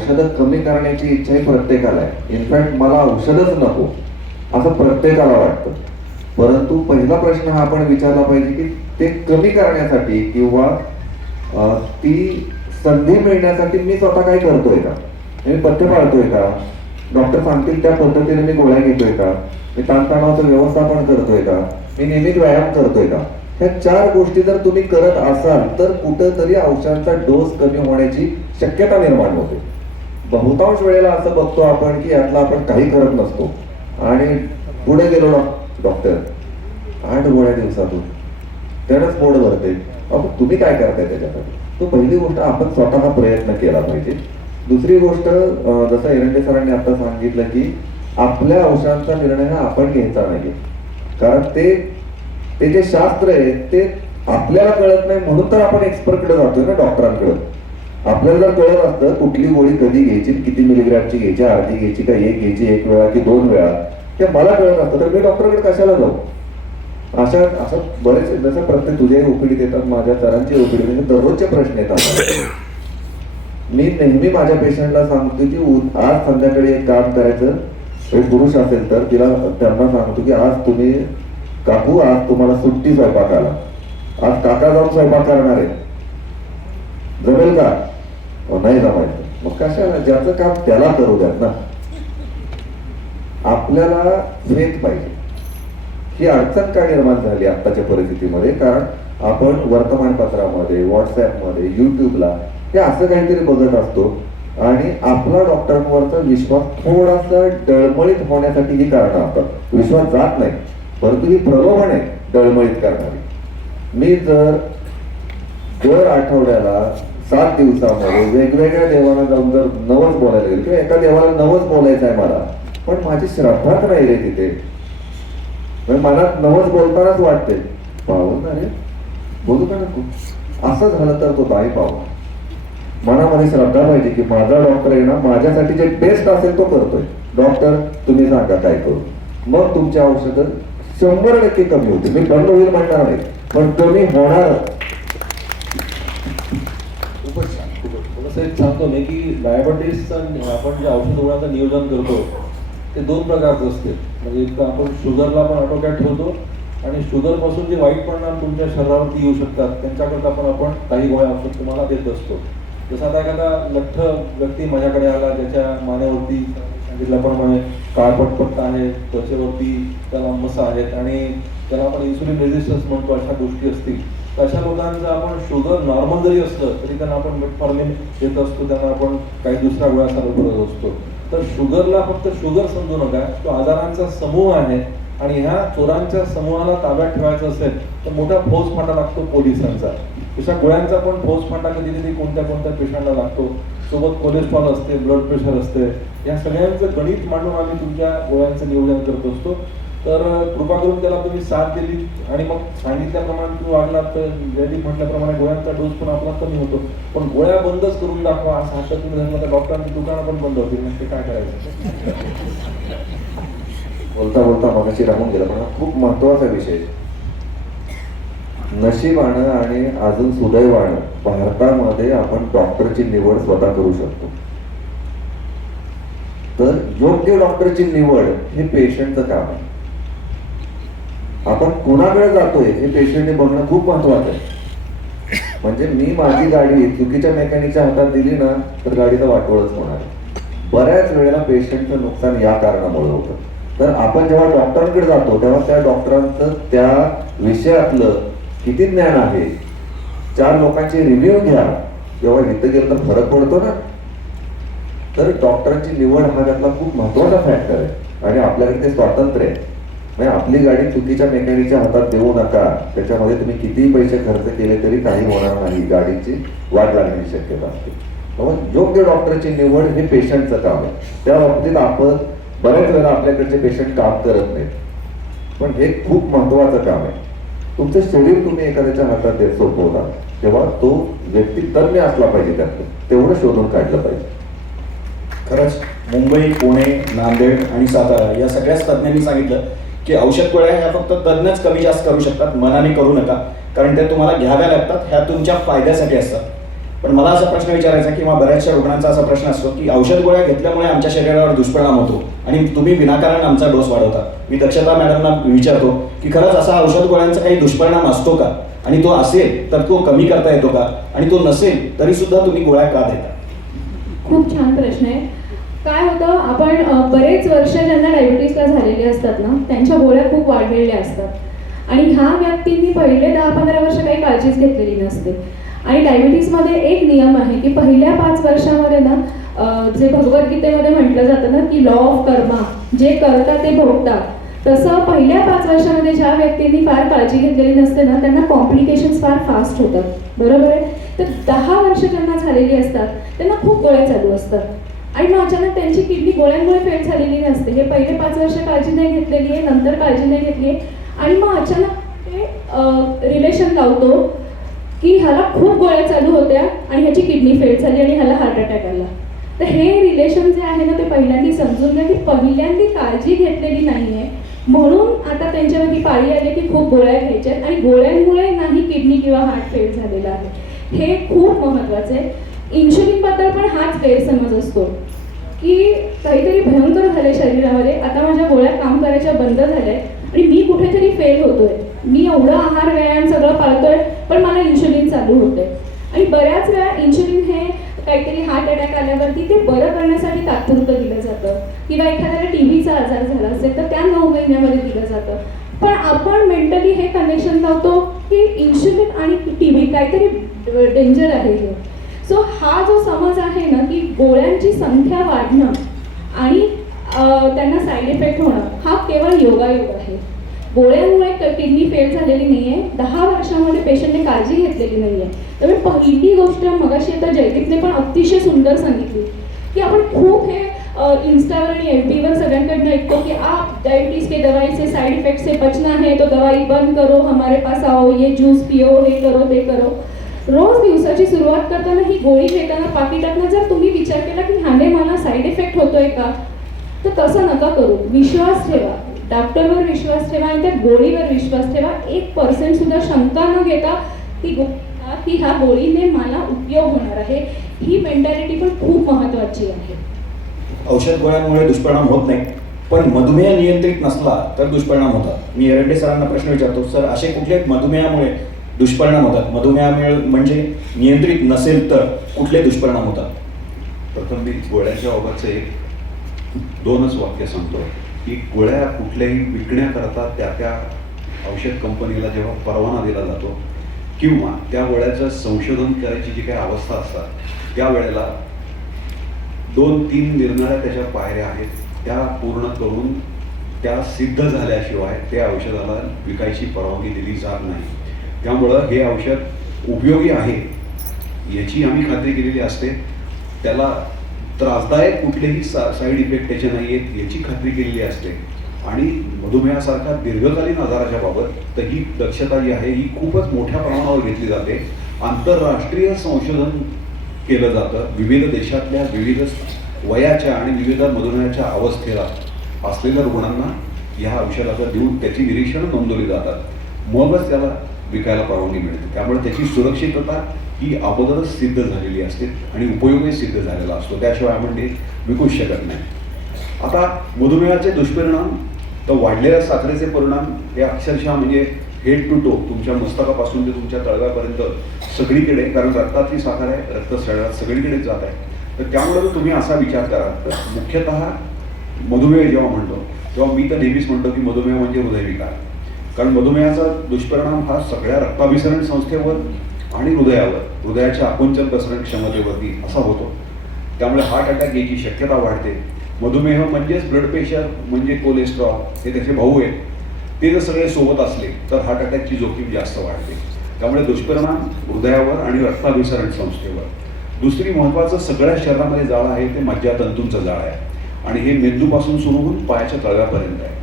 औषधं कमी करण्याची इच्छा ही प्रत्येकाला आहे. इनफॅक्ट मला औषधच नको असं प्रत्येकाला वाटतं. परंतु पहिला प्रश्न हा आपण विचारला पाहिजे की ते कमी करण्यासाठी किंवा ती संधी मिळण्यासाठी मी स्वतः काय करतोय का? मी पथ्य पाळतोय का? डॉक्टर सांगतील त्या पद्धतीने मी गोळ्या घेतोय का? मी ताणतणावाचं व्यवस्थापन करतोय का? मी नियमित व्यायाम करतोय का? ह्या चार गोष्टी जर तुम्ही करत असाल तर कुठंतरी औषधांचा डोस कमी होण्याची शक्यता निर्माण होते. बहुतांश वेळेला असं बघतो आपण की यातला आपण काही करत नसतो. आणि पुढे गेलो डॉ- डॉक्टर आठ गोळ्या दिवसातून. त्यानंच पोट भरते. अहो तुम्ही काय करताय त्याच्यासाठी? तो पहिली गोष्ट आपण स्वतः प्रयत्न केला पाहिजे. दुसरी गोष्ट जसं एरंडे सरांनी आता सांगितलं की आपल्या औषधांचा निर्णय हा आपण घ्यायचा नाही कारण ते ते जे शास्त्र आहे ते आपल्याला कळत नाही म्हणून तर आपण एक्सपर्टकडे जातोय ना डॉक्टरांकडे आपल्याला कळत असतं कुठली गोळी कधी घ्यायची किती मिलीग्रॅमची घ्यायची अर्धी घ्यायची का एक घ्यायची एक वेळा की दोन वेळा ते मला कळत असतं तर मी डॉक्टरकडे कशाला जाऊ? अशा असं बरेच जसं प्रत्येक तुझ्या ओपीडीत येतात माझ्या सरांची ओपीडी म्हणजे दररोजचे प्रश्न येतात. मी नेहमी माझ्या पेशंटला सांगतो की आज संध्याकाळी एक काम करायचं. एक पुरुष असेल तर तिला त्यांना सांगतो की आज तुम्ही काकू आज तुम्हाला सुट्टी स्वयंपाकाला. आज काका जाऊन स्वयंपाक करणार आहे. जमेल का? नाही जमायचं. मग कशाला? ज्याचं काम त्याला करू द्यात ना. आपल्याला फेत पाहिजे. ही अडचण का निर्माण झाली आत्ताच्या परिस्थितीमध्ये? कारण आपण वर्तमानपत्रामध्ये व्हॉट्सॲपमध्ये युट्यूबला हे असं काहीतरी बघत असतो. आणि आपला डॉक्टरांवरचा विश्वास थोडासा डळमळीत होण्यासाठी ही कारणं असतात. विश्वास जात नाही. परंतु ही प्रलोभन आहे डळमळीत करणारी. मी जर दर आठवड्याला सात दिवसामध्ये वेगवेगळ्या देवाला जाऊन जर नवस बोलायला गेलं किंवा एका देवाला नवस बोलायचं आहे मला पण माझी श्रद्धाच राहिली तिथे. म्हणजे मनात नवस बोलतानाच वाटते पाहून रे बोलू का नको? असं झालं तर तो नाही पाहू मनामध्ये श्रद्धा पाहिजे की माझा डॉक्टर आहे ना माझ्यासाठी जे बेस्ट असेल तो करतोय. डॉक्टर तुम्ही सांगा काय करू? मग तुमची औषधं शंभर टक्के कमी होते मी बंद होईल म्हणणार नाही पण कमी होणार खूपच एक सांगतो मी की डायबिटीसचं आपण जे औषध गोळ्याचं नियोजन करतो ते दोन प्रकारचं असते. म्हणजे एक तर आपण शुगरला पण आटोक्यात ठेवतो आणि शुगरपासून जे वाईट परिणाम तुमच्या शरीरावरती येऊ शकतात. त्यांच्याकरता पण आपण काही गोळ्या औषध तुम्हाला देत असतो. जसं आता एखादा लठ्ठ व्यक्ती माझ्याकडे आला ज्याच्या मानेवरती सांगितल्याप्रमाणे काळपट पट्टा आहे त्वचेवरती त्याला मसा आहेत आणि त्याला आपण इन्सुलिन रेजिस्टन्स म्हणतो अशा गोष्टी असतील. अशा लोकांचं आपण शुगर नॉर्मल जरी असलं तरी त्यांना आपण मेटफॉर्मिन देत असतो त्यांना आपण काही दुसऱ्या गोळ्या चालू करत असतो. तर शुगरला फक्त शुगर समजू नका तो आजारांचा समूह आहे आणि ह्या चोरांच्या समूहाला ताब्यात ठेवायचं असेल तर मोठा फौजफाटा लागतो पोलिसांचा. तशा गोळ्यांचा पण फौजफाटा कधी कधी कोणत्या कोणत्या पेशंटला लागतो. सोबत कोलेस्ट्रॉल असते ब्लड प्रेशर असते. या सगळ्यांचं गणित मांडून आम्ही तुमच्या गोळ्यांचं नियोजन करत असतो. तर कृपा करून त्याला तुम्ही साथ दिली आणि मग सांगितल्याप्रमाणे तुम्ही वागलात तर जयदीप म्हटल्याप्रमाणे गोळ्यांचा डोस पण आपला कमी होतो. पण गोळ्या बंदच करून दाखवा असं हातात तुम्ही धरलं तर डॉक्टरांची दुकानं पण बंद होतील म्हणजे काय करायचं? बोलता बोलता मगाशी राहून गेला पण हा खूप महत्त्वाचा विषय आहे. नशिबानं आणि अजून सुदैवानं भारतामध्ये आपण डॉक्टरची निवड स्वतः करू शकतो. तर योग्य डॉक्टरची निवड हे पेशंटचं काम आहे. आपण कुणाकडे जातोय हे पेशंटने बघणं खूप महत्वाचं आहे. म्हणजे मी माझी गाडी चुकीच्या मेकॅनिकच्या हातात दिली ना तर गाडीचं वाटोळच होणार आहे. बऱ्याच वेळेला पेशंटचं नुकसान या कारणामुळे होतं. तर आपण जेव्हा डॉक्टरांकडे जातो तेव्हा त्या डॉक्टरांचं त्या विषयातलं किती ज्ञान आहे चार लोकांचे रिव्ह्यू घ्या. जेव्हा इथं गेलं तर फरक पडतो ना. तर डॉक्टरांची निवड हा त्यातला खूप महत्त्वाचा फॅक्टर आहे. आणि आपल्याकडे ते स्वातंत्र्य आहे. म्हणजे आपली गाडी चुकीच्या मेकॅनिकच्या हातात देऊ नका. त्याच्यामध्ये तुम्ही कितीही पैसे खर्च केले तरी काही होणार नाही. गाडीची वाट लागण्याची शक्यता असते. म्हणून योग्य डॉक्टरची निवड हे पेशंटचं काम आहे. त्या बाबतीत आपण बऱ्याच वेळा आपल्याकडचे पेशंट काम करत नाहीत. पण हे खूप महत्वाचं काम आहे. तुमचं शरीर तुम्ही एखाद्याच्या हातात देत सोपवता तेव्हा तो व्यक्ती तज्ञ असला पाहिजे त्यात तेवढं शोधून काढलं पाहिजे. खरंच मुंबई पुणे नांदेड आणि सातारा या सगळ्याच तज्ज्ञांनी सांगितलं की औषध गोळ्या ह्या फक्त तज्ज्ञच कमी जास्त करू शकतात मनाने करू नका. कारण त्या तुम्हाला घ्याव्या लागतात ह्या तुमच्या फायद्यासाठी असतात. पण मला असा प्रश्न विचारायचा किंवा बऱ्याचशा रुग्णांचा असा प्रश्न असतो की औषध गोळ्या घेतल्यामुळे आमच्या शरीरावर दुष्परिणाम होतो आणि तुम्ही विनाकारण आमचा डोस वाढवता. मी दक्षता मॅडमना विचारतो की खरंच असा औषध गोळ्यांचा काही दुष्परिणाम असतो का? आणि तो असेल तर तो कमी करता येतो का? आणि तो नसेल तरी सुद्धा तुम्ही गोळ्या का देता? खूप छान प्रश्न आहे. काय होतं आपण बरेच वर्ष ज्यांना डायबिटीसला झालेले असतात ना त्यांच्या गोळ्या खूप वाढलेल्या असतात. आणि ह्या व्यक्तींनी पहिले दहा पंधरा वर्ष काही काळजीच घेतलेली नसते. आणि डायबिटीसमध्ये एक नियम आहे की पहिल्या पाच वर्षामध्ये ना जे भगवद्गीतेमध्ये म्हटलं जातं ना की लॉ ऑफ कर्मा जे करतात ते भोगतात तसं पहिल्या पाच वर्षामध्ये ज्या व्यक्तींनी फार काळजी घेतलेली नसते ना त्यांना कॉम्प्लिकेशन्स फार फास्ट होतात. बरोबर आहे? तर दहा वर्ष ज्यांना झालेली असतात त्यांना खूप गोळ्या चालू असतात. आणि मग अचानक त्यांची किडनी गोळ्यांमुळे फेल झालेली नसते. हे पहिले पाच वर्ष काळजी नाही घेतलेली आहे नंतर काळजी नाही घेतली आहे. आणि मग अचानक ते रिलेशन लावतो की ह्याला खूप गोळ्या चालू होत्या आणि ह्याची किडनी फेल झाली आणि ह्याला हार्ट अटॅक आला. तर हे रिलेशन जे आहे ना ते पहिल्यांदा समजून घ्या की पहिल्यांदा काळजी घेतलेली नाही आहे. म्हणून आता त्यांच्यावरती पाळी आली की खूप गोळ्या घ्यायच्या आहेत आणि गोळ्यांमुळे नाही किडनी किंवा हार्ट फेल झालेला आहे. हे खूप महत्त्वाचं आहे. इन्शुलिनबद्दल पण हाच गैरसमज असतो. की काहीतरी भयंकर झाले शरीरामध्ये. आता माझ्या गोळ्या काम करायच्या बंद झाल्या आणि मी कुठेतरी फेल होतोय. मी एवढं आहार व्यायाम सगळं पाळतोय पण मला इन्शुलिन चालू होतंय. आणि बऱ्याच वेळा इन्शुलिन हे काहीतरी हार्ट अटॅक आल्यावरती ते बरं करण्यासाठी तात्पुरतं दिलं जातं. किंवा एखाद्याला टी व्हीचा आजार झाला असेल तर त्या नऊ महिन्यामध्ये दिलं जातं. पण आपण मेंटली हे कनेक्शन लावतो की इन्शुलिन आणि टी व्ही काहीतरी डेंजर आहे हे. सो हा जो समज आहे ना की गोळ्यांची संख्या वाढणं आणि त्यांना साईड इफेक्ट होणं हा केवळ योगायोग आहे. गोळ्यांमुळे किडनी फेल झालेली नाही आहे दहा वर्षामध्ये पेशंटने काळजी घेतलेली नाही आहे त्यामुळे पहिली गोष्ट मगाशी आता जयदीपने पण अतिशय सुंदर सांगितली की आपण खूप हे इंस्टावर आणि एफ बीवर सगळ्यांकडनं ऐकतो की आप डायबिटीज के दवाई से साइड इफेक्ट से बचना है तो दवाई बंद करो हमारे पास आओ ये ज्यूस पियो हे करो ते करो. रोज दिवसाची सुरुवात करताना ही गोळी घेताना पाकिटातनं जर तुम्ही विचार केला की ह्याने मला साईड इफेक्ट होतोय का? तर तसं नका करू. विश्वास ठेवा. डॉक्टरवर विश्वास ठेवा आणि त्या गोळीवर विश्वास ठेवा. एक पर्सेंट सुद्धा शंका न घेता ती गो की ह्या गोळीने मला उपयोग होणार आहे ही मेंटॅलिटी पण खूप महत्त्वाची आहे. औषध गोळ्यांमुळे दुष्परिणाम होत नाही. पण मधुमेह नियंत्रित नसला तर दुष्परिणाम होतात. मी एरंडे सरांना प्रश्न विचारतो सर असे कुठले मधुमेहामुळे दुष्परिणाम होतात. मधुमेहामुळे म्हणजे नियंत्रित नसेल तर कुठले दुष्परिणाम होतात? प्रथम मी गोळ्यांच्या बाबतचं एक दोनच वाक्य सांगतो. की गोळ्या कुठल्याही विकण्याकरता त्या त्या औषध कंपनीला जेव्हा परवाना दिला जातो किंवा त्या गोळ्याचं संशोधन करायची जी काही अवस्था असतात त्यावेळेला दोन तीन निर्णया त्याच्या पायऱ्या आहेत. त्या पूर्ण करून त्या सिद्ध झाल्याशिवाय त्या औषधाला विकायची परवानगी दिली जात नाही. त्यामुळं हे औषध उपयोगी आहे. याची आम्ही खात्री केलेली असते. त्याला त्रासदायक कुठलेही सा साईड इफेक्ट त्याचे नाही आहेत याची खात्री केलेली असते. आणि मधुमेहासारख्या दीर्घकालीन आजाराच्या बाबत तर ही दक्षता जी आहे ही खूपच मोठ्या प्रमाणावर घेतली जाते. आंतरराष्ट्रीय संशोधन केलं जातं. विविध देशातल्या विविध वयाच्या आणि विविध मधुमेहाच्या अवस्थेला असलेल्या रुग्णांना ह्या औषधाचा देऊन त्याची निरीक्षणं नोंदवली जातात. मगच त्याला विकायला परवानगी मिळते. त्यामुळे त्याची सुरक्षितता ही अगोदरच सिद्ध झालेली असते आणि उपयोगही सिद्ध झालेला असतो. त्याशिवाय आपण ते विकूच शकत नाही. आता मधुमेहाचे दुष्परिणाम तर वाढलेल्या साखरेचे परिणाम हे अक्षरशः म्हणजे हेड टू टो तुमच्या मस्तकापासून ते तुमच्या तळव्यापर्यंत सगळीकडे कारण रक्तातली साखर आहे रक्त शरीरात सगळीकडे जात आहे. तर त्यामुळे तुम्ही असा विचार करा. तर मुख्यतः मधुमेह जेव्हा म्हणतो तेव्हा मी तर नेहमीच म्हणतो की मधुमेह म्हणजे हृदयविकार कारण मधुमेहाचा दुष्परिणाम हा सगळ्या रक्ताभिसरण संस्थेवर आणि हृदयावर हृदयाच्या आकुंचन प्रसरण क्षमतेवरती असा होतो. त्यामुळे हार्ट अटॅक याची शक्यता वाढते. मधुमेह म्हणजेच ब्लड प्रेशर म्हणजे कोलेस्ट्रॉल हे त्याचे भाऊ आहेत. ते जर सगळे सोबत असले तर हार्ट अटॅकची जोखीम जास्त वाढते. त्यामुळे दुष्परिणाम हृदयावर आणि रक्ताभिसरण संस्थेवर. दुसरी महत्त्वाचं सगळ्या शरीरामध्ये जाळं आहे ते मज्जातंतूंचं जाळं आहे. आणि हे मेंदूपासून सुरू होऊन पायाच्या तळव्यापर्यंत आहे.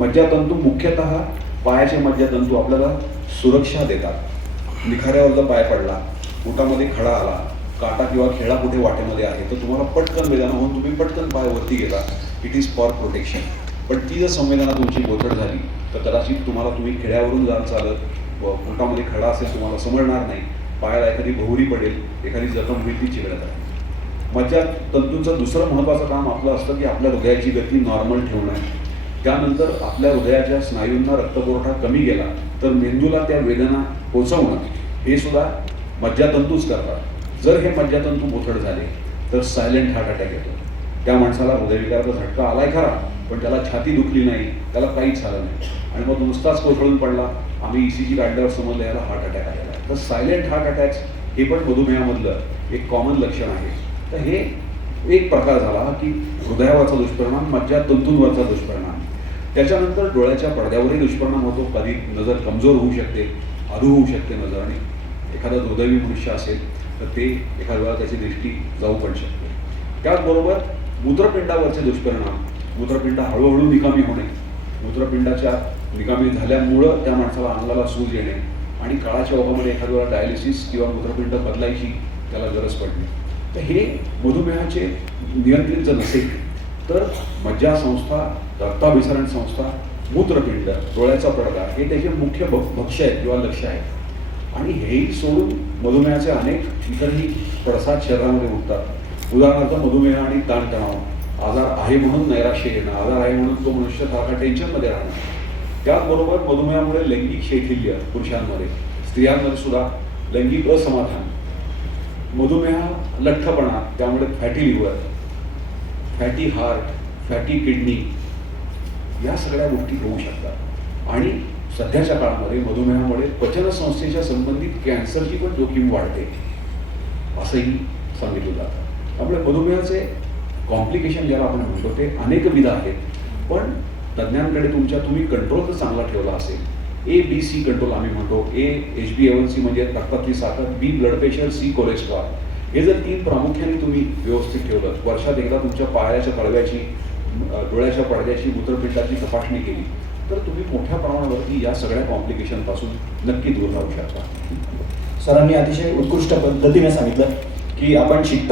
मज्जातंतू मुख्यतः पायाचे मज्जातंतू आपल्याला सुरक्षा देतात. निखाऱ्यावर पाय पडला पोटामध्ये खडा आला काटा किंवा खेळा कुठे वाटेमध्ये आहे तर तुम्हाला पटकन वेदना होऊन तुम्ही पटकन पाय वरती गेला इट इज फॉर प्रोटेक्शन पण ती जर संवेदना तुमची बोथट झाली तर कदाचित तुम्हाला तुम्ही खेड्यावरून जाल चालत व पोटामध्ये खडा असेल तुम्हाला समजणार नाही. पायाला एखादी भोवरी पडेल एखादी जखम होईल ती चिघळत आहे. मज्जा तंतूंचं दुसरं महत्त्वाचं काम आपलं असतं की आपल्या हृदयाची गती नॉर्मल ठेवणं. त्यानंतर आपल्या हृदयाच्या स्नायूंना रक्तपुरवठा कमी गेला तर मेंदूला त्या वेदना पोचवणं हे सुद्धा मज्जातंतूच करतात. जर हे मज्जातंतू बोथड झाले तर सायलेंट हार्ट अटॅक येतो. त्या माणसाला हृदयविकाराचा झटका आलाय खरा पण त्याला छाती दुखली नाही त्याला काहीच झालं नाही. आणि मग नुसताच कोसळून पडला. आम्ही ई सी जी काढल्यावर समजलं याला हार्ट अटॅक आलेला तर सायलेंट हार्ट अटॅक्स हे पण मधुमेहामधलं एक कॉमन लक्षण आहे. तर हे एक प्रकार झाला की हृदयावरचा दुष्परिणाम मज्जा तंतूंवरचा दुष्परिणाम. त्याच्यानंतर डोळ्याच्या पडद्यावरही दुष्परिणाम होतो. कधी नजर कमजोर होऊ शकते अधू होऊ शकते नजर आणि एखादा दुर्दैवी मनुष्य असेल तर ते एखाद्या वेळा त्याची दृष्टी जाऊ पण शकते. त्याचबरोबर मूत्रपिंडावरचे दुष्परिणाम मूत्रपिंड हळूहळू निकामी होणे मूत्रपिंडाच्या निकामी झाल्यामुळं त्या माणसाला अंगाला सूज येणे आणि काळाच्या ओघामध्ये एखाद्या वेळा डायलिसिस किंवा मूत्रपिंड बदलायची त्याला गरज पडणे तर हे मधुमेहाचे नियंत्रित जर नसेल तर मज्जासंस्था रक्ताभिसरण संस्था मूत्रपिंड डोळ्याचा प्रकार हे त्याचे मुख्य भ भक्ष्य आहेत किंवा लक्ष्य आहेत. आणि हेही सोडून मधुमेहाचे अनेक इतरही प्रसाद शरीरामध्ये उठतात. उदाहरणार्थ मधुमेह आणि ताणतणाव. आजार आहे म्हणून नैराश्य येणं आजार आहे म्हणून तो मनुष्य सारखा टेन्शनमध्ये राहणं. त्याचबरोबर मधुमेहामुळे लैंगिक शैथिल्य पुरुषांमध्ये स्त्रियांमध्ये सुद्धा लैंगिक असमाधान. मधुमेह लठ्ठपणा त्यामुळे fatty liver fatty heart fatty kidney या सगळ्या गोष्टी होऊ शकतात. आणि सध्याच्या काळामध्ये मधुमेहामुळे पचनसंस्थेच्या संबंधित कॅन्सरची पण जोखीम वाढते. असंही सांगितलं जातं. त्यामुळे मधुमेहाचे कॉम्प्लिकेशन ज्याला आपण म्हणतो ते अनेक विध आहेत. पण तज्ज्ञांकडे तुमच्या तुम्ही कंट्रोल जर चांगला ठेवला असेल. ए बी सी कंट्रोल आम्ही म्हणतो. A H B A one C म्हणजे रक्तातली साखर B blood pressure C cholesterol हे जर तीन प्रामुख्याने तुम्ही व्यवस्थित ठेवलं वर्षात एकदा तुमच्या पायाच्या कळव्याची डोळ्याच्या पडद्याची मूत्रपिंडाची तपासणी केली तर तुम्ही मोठ्या प्रमाणावरती या सगळ्या कॉम्प्लिकेशनपासून नक्की दूर राहू शकता. सरांनी अतिशय उत्कृष्ट पद्धतीने सांगितलं की आपण शिकता